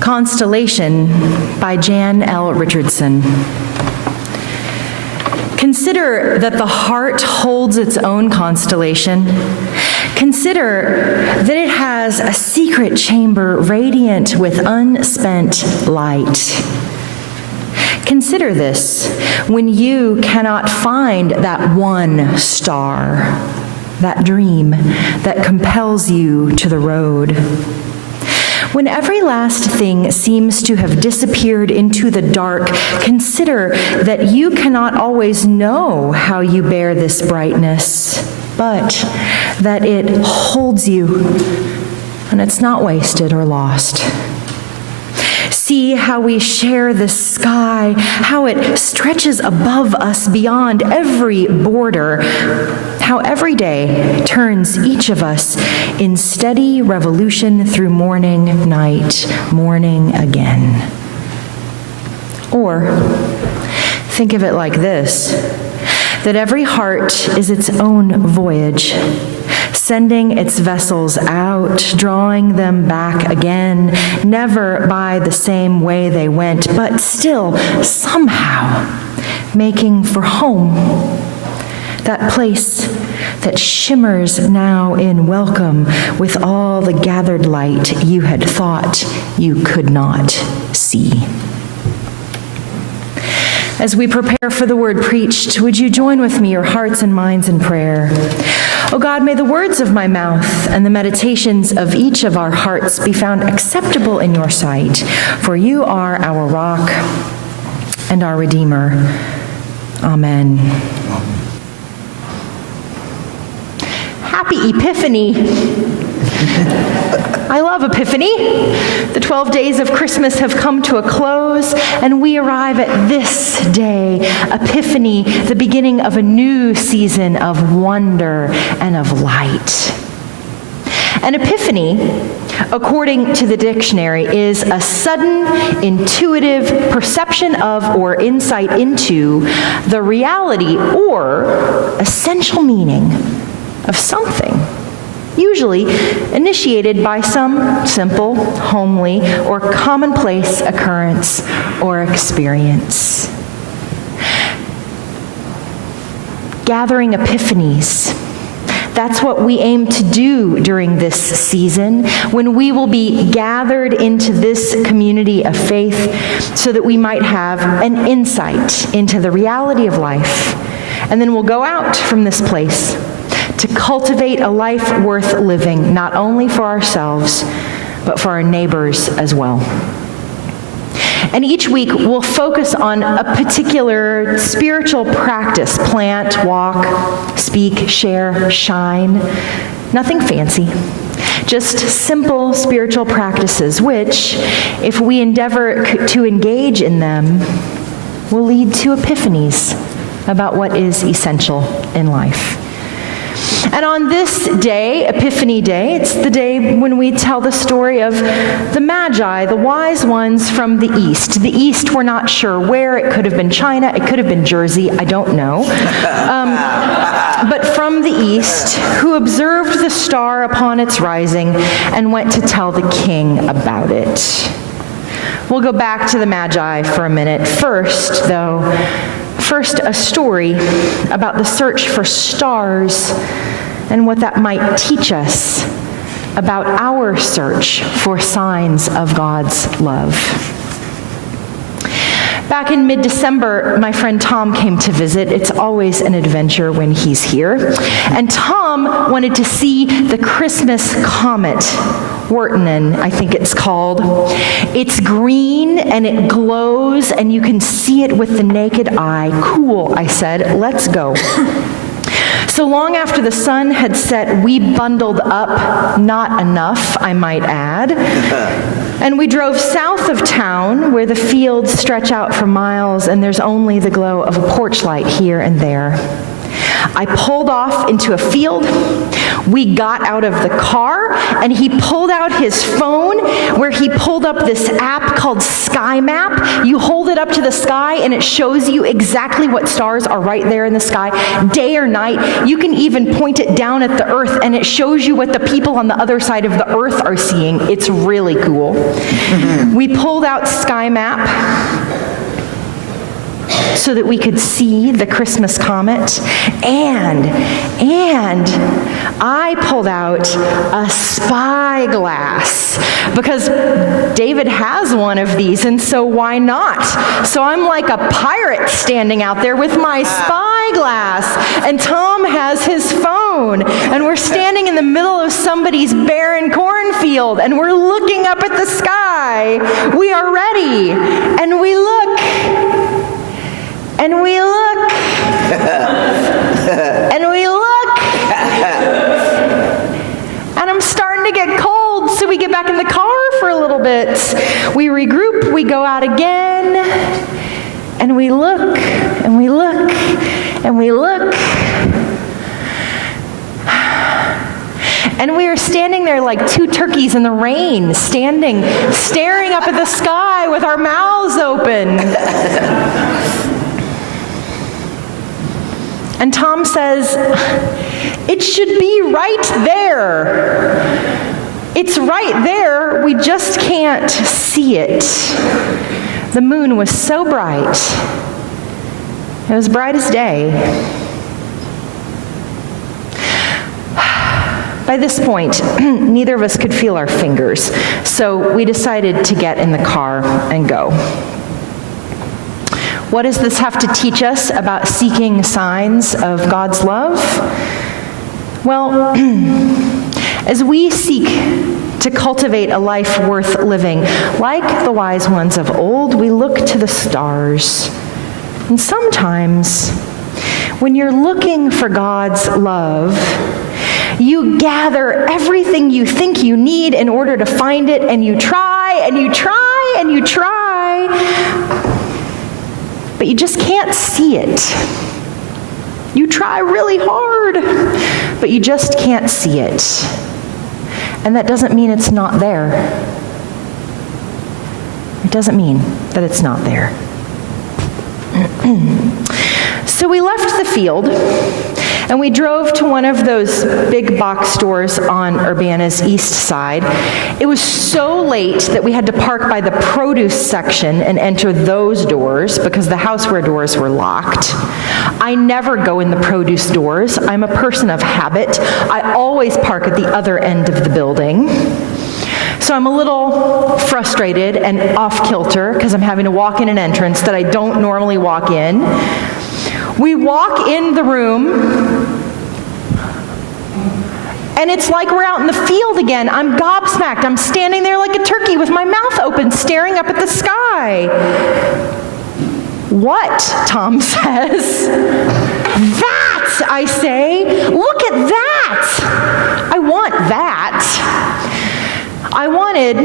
Constellation by Jan L. Richardson. Consider that the heart holds its own constellation. Consider that it has a secret chamber radiant with unspent light. Consider this when you cannot find that one star, that dream that compels you to the road. When every last thing seems to have disappeared into the dark, consider that you cannot always know how you bear this brightness, but that it holds you, and it's not wasted or lost. See how we share the sky, how it stretches above us beyond every border, how every day turns each of us in steady revolution through morning, night, morning again. Or think of it like this, that every heart is its own voyage, sending its vessels out, drawing them back again, never by the same way they went, but still somehow making for home, that place that shimmers now in welcome with all the gathered light you had thought you could not see. As we prepare for the word preached, would you join with me your hearts and minds in prayer? O God, may the words of my mouth and the meditations of each of our hearts be found acceptable in your sight, for you are our rock and our Redeemer. Amen. Happy Epiphany! I love Epiphany. The 12 days of Christmas have come to a close, and we arrive at this day, Epiphany, the beginning of a new season of wonder and of light. An epiphany, according to the dictionary, is a sudden, intuitive perception of or insight into the reality or essential meaning of something, usually initiated by some simple, homely, or commonplace occurrence or experience. Gathering epiphanies. That's what we aim to do during this season, when we will be gathered into this community of faith so that we might have an insight into the reality of life. And then we'll go out from this place to cultivate a life worth living, not only for ourselves, but for our neighbors as well. And each week we'll focus on a particular spiritual practice: plant, walk, speak, share, shine. Nothing fancy, just simple spiritual practices which, if we endeavor to engage in them, will lead to epiphanies about what is essential in life. And on this day, Epiphany Day, it's the day when we tell the story of the Magi, the wise ones from the East. The East, we're not sure where. It could have been China. It could have been Jersey. I don't know. But from the East, who observed the star upon its rising and went to tell the king about it. We'll go back to the Magi for a minute. First, a story about the search for stars and what that might teach us about our search for signs of God's love. Back in mid-December, my friend Tom came to visit. It's always an adventure when he's here. And Tom wanted to see the Christmas comet, Wirtanen, I think it's called. It's green and it glows and you can see it with the naked eye. Cool, I said, let's go. So long after the sun had set, we bundled up, not enough, I might add, and we drove south of town where the fields stretch out for miles and there's only the glow of a porch light here and there. I pulled off into a field. We got out of the car, and he pulled out his phone, where he pulled up this app called Sky Map. You hold it up to the sky, and it shows you exactly what stars are right there in the sky, day or night. You can even point it down at the earth, and it shows you what the people on the other side of the earth are seeing. It's really cool. We pulled out Sky Map so that we could see the Christmas comet, and I pulled out a spyglass, because David has one of these, and so why not? So I'm like a pirate standing out there with my spyglass, and Tom has his phone, and we're standing in the middle of somebody's barren cornfield, and we're looking up at the sky. We are ready, and we look. And we look, and we look, and I'm starting to get cold, so we get back in the car for a little bit. We regroup, we go out again, and we look, and we look, and we look. And we are standing there like two turkeys in the rain, staring up at the sky with our mouths open. And Tom says, "It should be right there. It's right there, we just can't see it." The moon was so bright. It was bright as day. By this point, neither of us could feel our fingers, so we decided to get in the car and go. What does this have to teach us about seeking signs of God's love? Well, as we seek to cultivate a life worth living, like the wise ones of old, we look to the stars. And sometimes, when you're looking for God's love, you gather everything you think you need in order to find it, and you try, and you try, and you try. But you just can't see it. You try really hard, but you just can't see it. And that doesn't mean it's not there. It doesn't mean that it's not there. So we left the field, and we drove to one of those big box stores on Urbana's east side. It was so late that we had to park by the produce section and enter those doors because the houseware doors were locked. I never go in the produce doors. I'm a person of habit. I always park at the other end of the building. So I'm a little frustrated and off-kilter because I'm having to walk in an entrance that I don't normally walk in. We walk in the room, and it's like we're out in the field again. I'm gobsmacked. I'm standing there like a turkey with my mouth open, staring up at the sky. "What?" Tom says. "That," I say. "Look at that. I want that." I wanted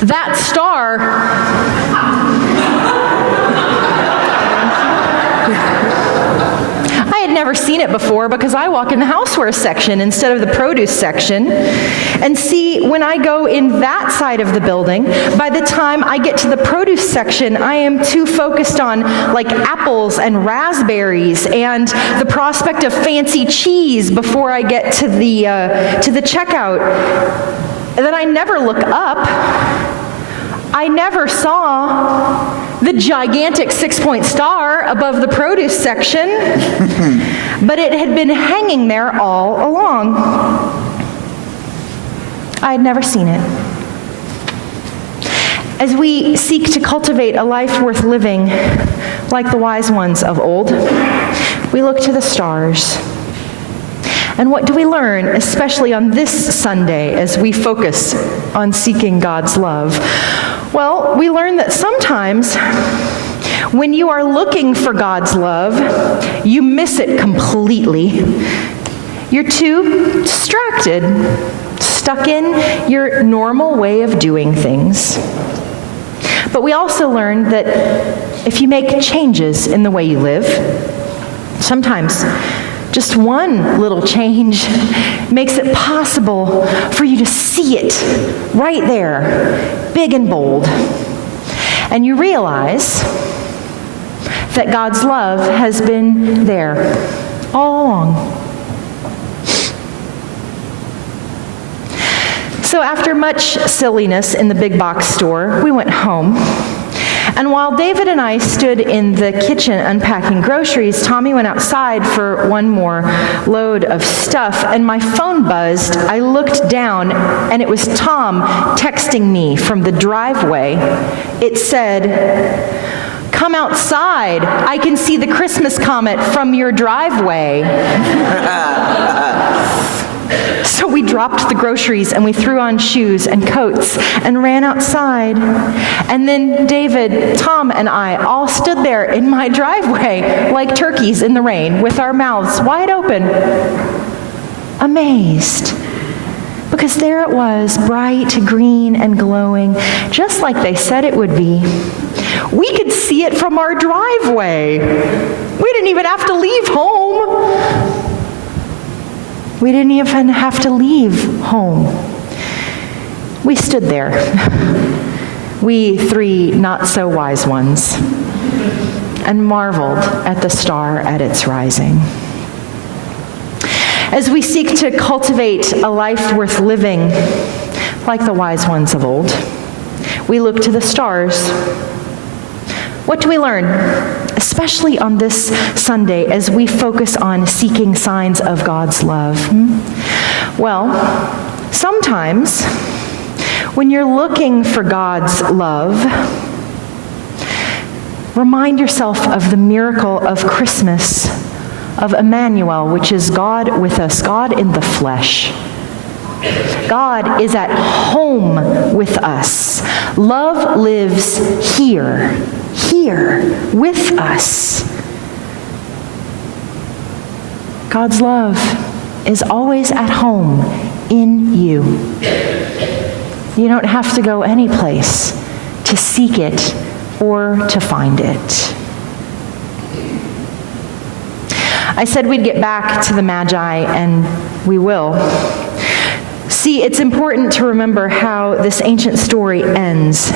that star. I had never seen it before because I walk in the houseware section instead of the produce section. And see, when I go in that side of the building, by the time I get to the produce section, I am too focused on like apples and raspberries and the prospect of fancy cheese before I get to the checkout, that I never look up. I never saw the gigantic 6-point star above the produce section, but it had been hanging there all along. I had never seen it. As we seek to cultivate a life worth living, like the wise ones of old, we look to the stars. And what do we learn, especially on this Sunday, as we focus on seeking God's love? Well, we learn that sometimes when you are looking for God's love, you miss it completely. You're too distracted, stuck in your normal way of doing things. But we also learn that if you make changes in the way you live, sometimes Just one little change makes it possible for you to see it right there, big and bold. And you realize that God's love has been there all along. So after much silliness in the big box store, we went home. And while David and I stood in the kitchen unpacking groceries, Tommy went outside for one more load of stuff, and my phone buzzed. I looked down, and it was Tom texting me from the driveway. It said, "Come outside. I can see the Christmas comet from your driveway." So we dropped the groceries and we threw on shoes and coats and ran outside. And then David, Tom, and I all stood there in my driveway like turkeys in the rain with our mouths wide open, amazed. Because there it was, bright, green, and glowing, just like they said it would be. We could see it from our driveway. We didn't even have to leave home. We didn't even have to leave home. We stood there, we three not-so-wise ones, and marveled at the star at its rising. As we seek to cultivate a life worth living, like the wise ones of old, we look to the stars. What do we learn, especially on this Sunday as we focus on seeking signs of God's love? Well, sometimes when you're looking for God's love, remind yourself of the miracle of Christmas, of Emmanuel, which is God with us, God in the flesh. God is at home with us. Love lives here with us. God's love is always at home in you. You don't have to go any place to seek it or to find it. I said we'd get back to the Magi, and we will. See, it's important to remember how this ancient story ends.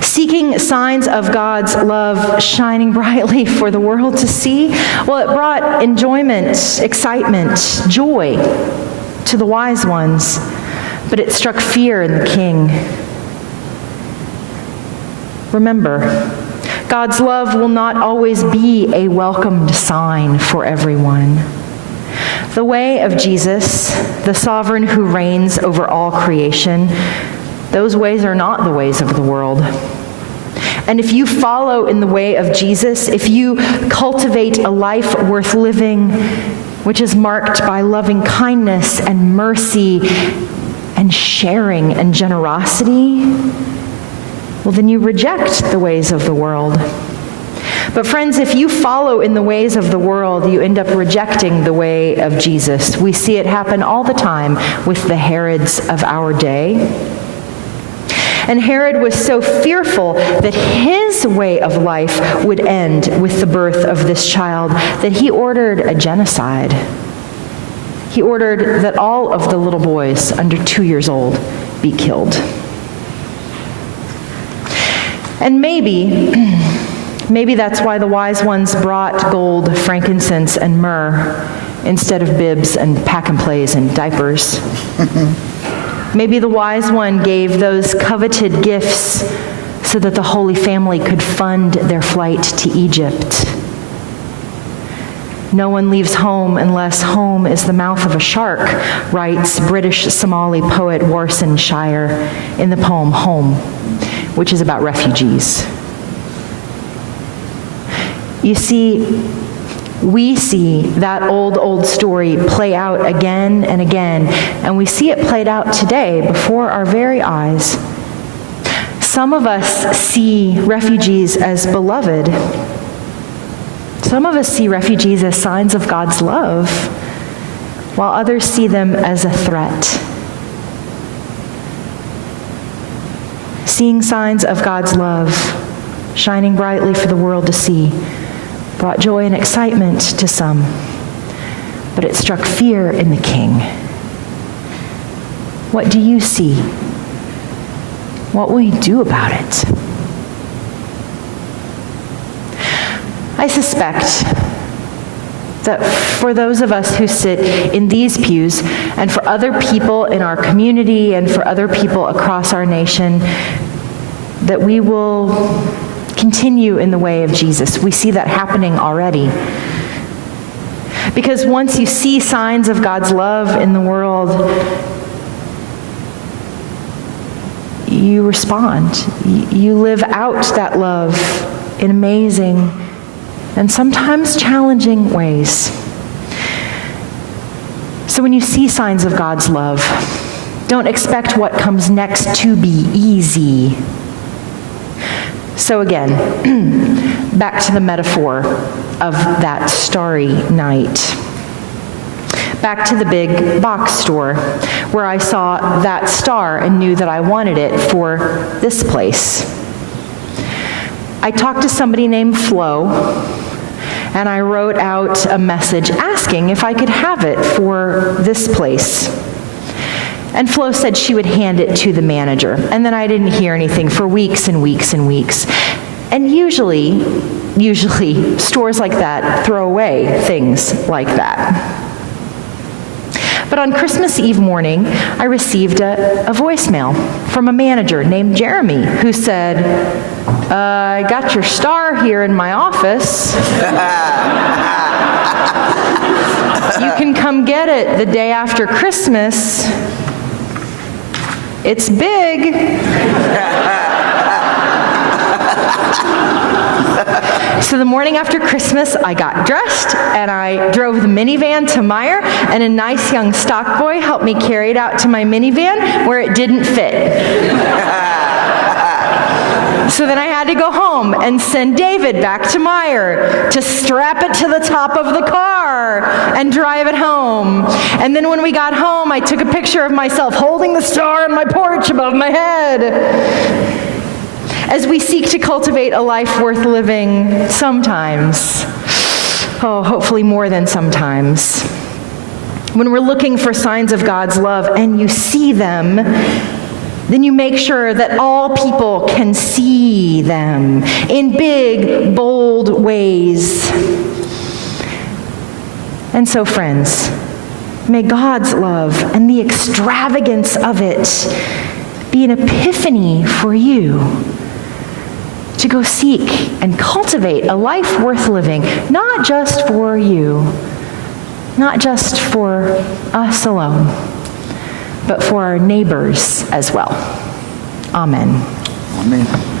Seeking signs of God's love shining brightly for the world to see, well, it brought enjoyment, excitement, joy to the wise ones, but it struck fear in the king. Remember, God's love will not always be a welcomed sign for everyone. The way of Jesus, the sovereign who reigns over all creation, those ways are not the ways of the world. And if you follow in the way of Jesus, if you cultivate a life worth living, which is marked by loving kindness and mercy and sharing and generosity, well, then you reject the ways of the world. But friends, if you follow in the ways of the world, you end up rejecting the way of Jesus. We see it happen all the time with the Herods of our day. And Herod was so fearful that his way of life would end with the birth of this child that he ordered a genocide. He ordered that all of the little boys under 2 years old be killed. And maybe that's why the wise ones brought gold, frankincense, and myrrh instead of bibs and pack-and-plays and diapers. Maybe the wise one gave those coveted gifts so that the Holy Family could fund their flight to Egypt. No one leaves home unless home is the mouth of a shark, writes British Somali poet Warsan Shire in the poem Home, which is about refugees. You see, we see that old story play out again and again, and we see it played out today before our very eyes. Some of us see refugees as beloved. Some of us see refugees as signs of God's love, while others see them as a threat. Seeing signs of God's love shining brightly for the world to see brought joy and excitement to some, but it struck fear in the king. What do you see? What will you do about it? I suspect that for those of us who sit in these pews, and for other people in our community, and for other people across our nation, that we will continue in the way of Jesus. We see that happening already. Because once you see signs of God's love in the world, you respond. You live out that love in amazing and sometimes challenging ways. So when you see signs of God's love, don't expect what comes next to be easy. So again, back to the metaphor of that starry night. Back to the big box store where I saw that star and knew that I wanted it for this place. I talked to somebody named Flo, and I wrote out a message asking if I could have it for this place. And Flo said she would hand it to the manager. And then I didn't hear anything for weeks and weeks and weeks. And usually, stores like that throw away things like that. But on Christmas Eve morning, I received a voicemail from a manager named Jeremy who said, I got your star here in my office. You can come get it the day after Christmas. It's big. So the morning after Christmas, I got dressed and I drove the minivan to Meijer, and a nice young stock boy helped me carry it out to my minivan where it didn't fit. So then I had to go home and send David back to Meijer to strap it to the top of the car and drive it home. And then when we got home, I took a picture of myself holding the star on my porch above my head. As we seek to cultivate a life worth living, sometimes, hopefully more than sometimes, when we're looking for signs of God's love and you see them, then you make sure that all people can see them in big, bold ways. And so, friends, may God's love and the extravagance of it be an epiphany for you to go seek and cultivate a life worth living, not just for you, not just for us alone, but for our neighbors as well. Amen. Amen.